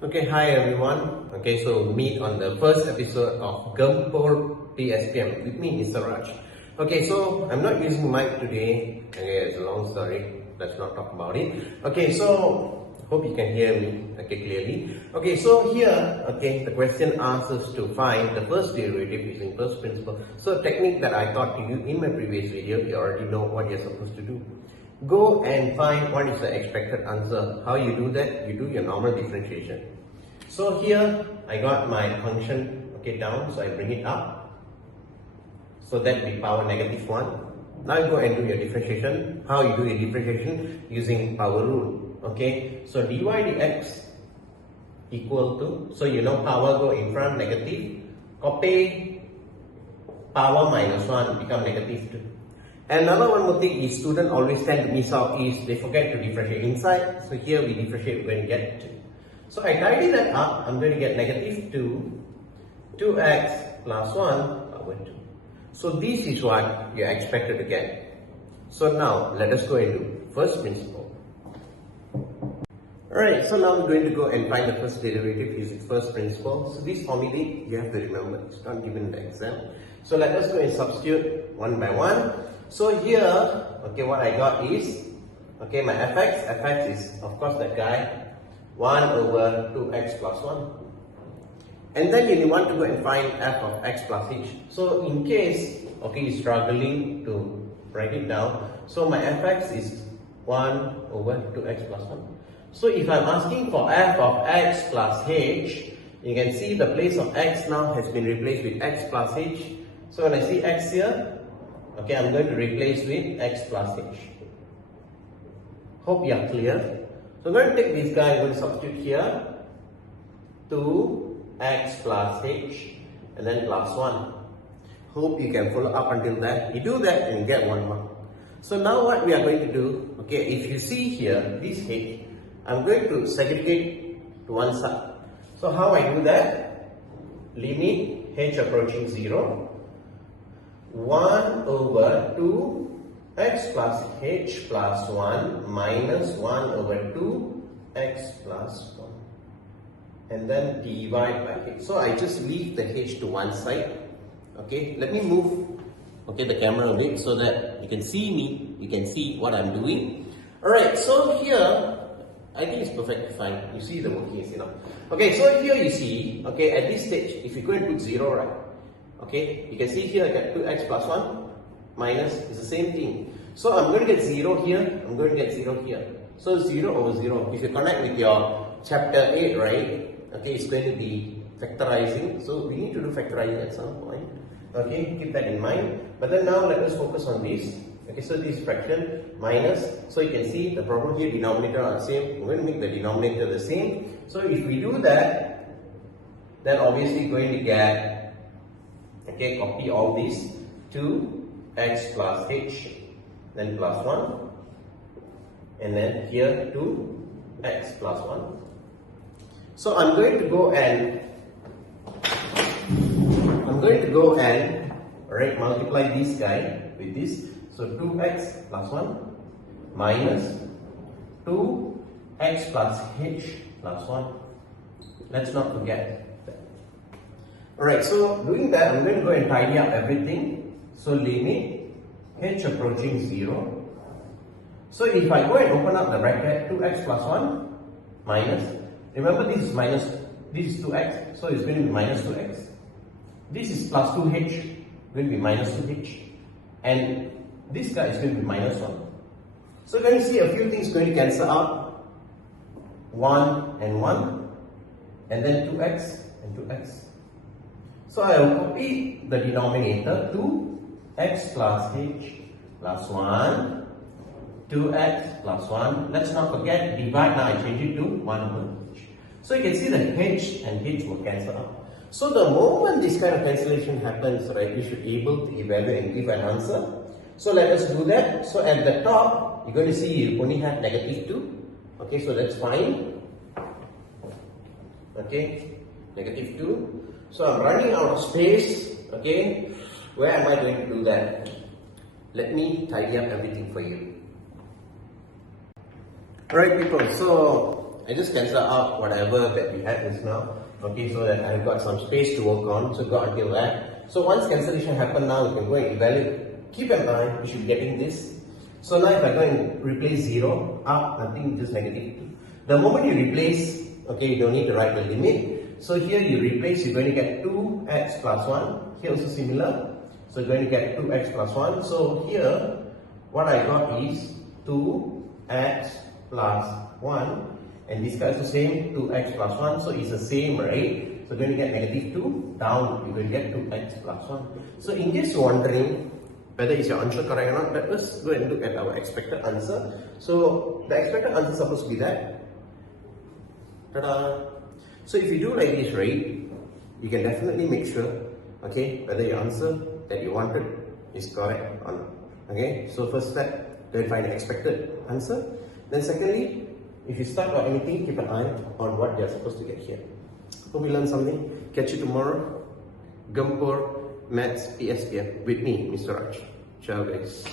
Okay, hi everyone. Okay, so meet on the first episode of Gempur Pspm with me, Mr. Raj. Okay, so I'm not using mic today. Okay, it's a long story. Let's not talk about it. Okay, so hope you can hear me clearly. Okay, so here, the question asks us to find the first derivative using first principle. So technique that I taught to you in my previous video, you already know what you're supposed to do. Go and find what is the expected answer. How you do that? You do your normal differentiation. So here I got my function down, so I bring it up. So that will be power -1. Now you go and do your differentiation. How you do your differentiation? Using power rule. Okay, so dy dx equal to, so you know power go in front negative, copy power -1 become -2. Another one more thing is students always tend to miss out is they forget to differentiate inside. So here we differentiate when we get to. So I tidy that up, I'm going to get -2, 2x plus 1 over 2. So this is what you're expected to get. So now let us go and do first principle. Alright, so now I'm going to go and find the first derivative using first principle. So this formula you have to remember, it's not given in the exam. So let us go and substitute one by one. So here, what I got is, my fx is of course that guy, 1 over 2x plus 1. And then you want to go and find f of x plus h. So in case, you're struggling to write it down, so my fx is 1 over 2x plus 1. So if I'm asking for f of x plus h, you can see the place of x now has been replaced with x plus h. So when I see x here, I'm going to replace with x plus h. Hope you are clear. So I'm going to take this guy, I'm going to substitute here, 2x plus h, and then plus 1. Hope you can follow up until that. You do that and you get 1 mark. So now what we are going to do, if you see here, this h, I'm going to segregate to one side. So how I do that? Limit h approaching 0. 1 over 2x plus h plus 1 minus 1 over 2x plus 1. And then divide by h. So I just leave the h to one side. Let me move the camera a bit so that you can see me, you can see what I'm doing. Alright, so here I think it's perfectly fine. You see the working is enough. So here you see, at this stage, if you go and put 0, right? You can see here I get 2x plus 1 minus is the same thing. So I'm going to get 0 here, I'm going to get 0 here. So 0 over 0. If you connect with your chapter 8, right? It's going to be factorizing. So we need to do factorizing at some point. Keep that in mind. But then now let us focus on this. So this fraction minus. So you can see the problem here, denominator are the same. We're going to make the denominator the same. So if we do that, then obviously going to get, copy all these, 2x plus h, then plus 1, and then here 2x plus 1. So I'm going to go and multiply this guy with this. So 2x plus 1 minus 2x plus h plus 1. Let's not forget. Alright, so doing that, I'm going to go and tidy up everything. So limit h approaching 0. So if I go and open up the bracket, 2x plus 1 minus, remember this is minus, this is 2x, so it's going to be minus 2x. This is plus 2h, going to be minus 2h. And this guy is going to be minus 1. So you're going to see a few things going to cancel out. 1 and 1, and then 2x and 2x. So I will copy the denominator, 2x plus h plus 1, 2x plus 1. Let's not forget, divide, now I change it to 1 over h. So you can see the h and h will cancel out. So the moment this kind of cancellation happens, right, you should be able to evaluate and give an answer. So let us do that. So at the top, you're going to see you only have -2. So that's fine. -2. So I'm running out of space, Where am I going to do that? Let me tidy up everything for you. Alright people, so I just cancel out whatever that we had just now. Okay, so that I've got some space to work on. So go until that. So once cancellation happen now, you can go and evaluate. Keep an eye, you should be getting this. So now if I go and replace 0, up, nothing, just negative 2. The moment you replace, okay, you don't need to write the limit. So here you replace, you're going to get 2x plus 1. Here also similar. So you're going to get 2x plus 1. So here, what I got is 2x plus 1. And this guy is the same, 2x plus 1. So it's the same, right? So you're going to get negative 2 down. You're going to get 2x plus 1. So in case you're wondering whether is your answer correct or not, let us go and look at our expected answer. So the expected answer is supposed to be that. Ta-da! So if you do like this, right, you can definitely make sure, okay, whether your answer that you wanted is correct or not. Okay, so first step, go and find the expected answer. Then secondly, if you start or anything, keep an eye on what you're supposed to get here. Hope you learned something. Catch you tomorrow. Gempur Maths Pspm with me, Mr. Raj. Ciao guys.